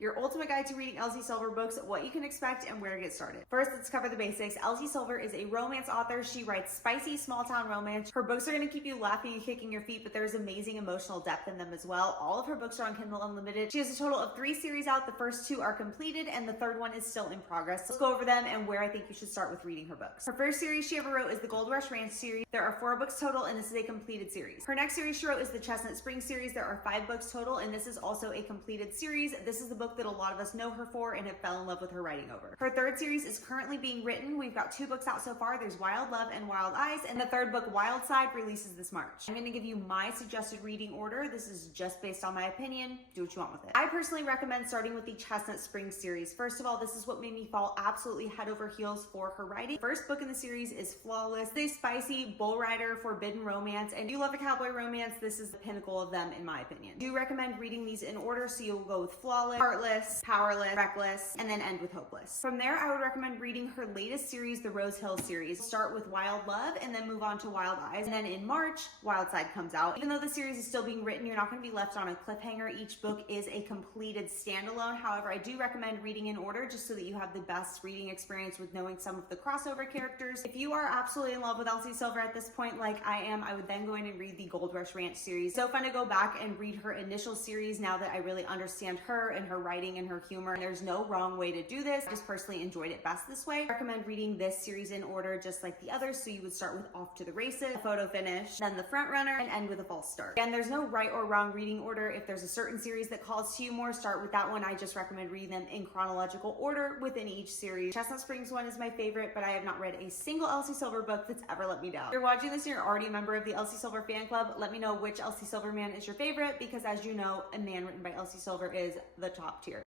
Your ultimate guide to reading Elsie Silver books, what you can expect, and where to get started. First, let's cover the basics. Elsie Silver is a romance author. She writes spicy small town romance. Her books are going to keep you laughing and kicking your feet, but there's amazing emotional depth in them as well. All of her books are on Kindle Unlimited. She has a total of 3 series out. The first 2 are completed, and the 3rd one is still in progress. Let's go over them and where I think you should start with reading her books. Her first series she ever wrote is the Gold Rush Ranch series. There are 4 books total, and this is a completed series. Her next series she wrote is the Chestnut Springs series. There are 5 books total, and this is also a completed series. This is the book that a lot of us know her for and have fell in love with her writing over. Her 3rd series is currently being written. We've got 2 books out so far. There's Wild Love and Wild Eyes, and the 3rd book, Wild Side, releases this March. I'm going to give you my suggested reading order. This is just based on my opinion. Do what you want with it. I personally recommend starting with the Chestnut Springs series. First of all, this is what made me fall absolutely head over heels for her writing. The first book in the series is flawless. This spicy bull rider forbidden romance, and if you love a cowboy romance, this is the pinnacle of them in my opinion. I do recommend reading these in order, so you'll go with flawless, heartless, powerless, reckless, and then end with hopeless. From there, I would recommend reading her latest series, the Rose Hill series. Start with Wild Love and then move on to Wild Eyes. And then in March, Wild Side comes out. Even though the series is still being written, you're not going to be left on a cliffhanger. Each book is a completed standalone. However, I do recommend reading in order just so that you have the best reading experience with knowing some of the crossover characters. If you are absolutely in love with Elsie Silver at this point, like I am, I would then go in and read the Gold Rush Ranch series. So fun to go back and read her initial series now that I really understand her and her writing and her humor. And there's no wrong way to do this. I just personally enjoyed it best this way. I recommend reading this series in order just like the others. So you would start with Off to the Races, a photo finish, then the front runner, and end with a false start. And there's no right or wrong reading order. If there's a certain series that calls to you more, start with that one. I just recommend reading them in chronological order within each series. Chestnut Springs one is my favorite, but I have not read a single Elsie Silver book that's ever let me down. If you're watching this and you're already a member of the Elsie Silver fan club, let me know which Elsie Silver man is your favorite, because as you know, a man written by Elsie Silver is the top tier.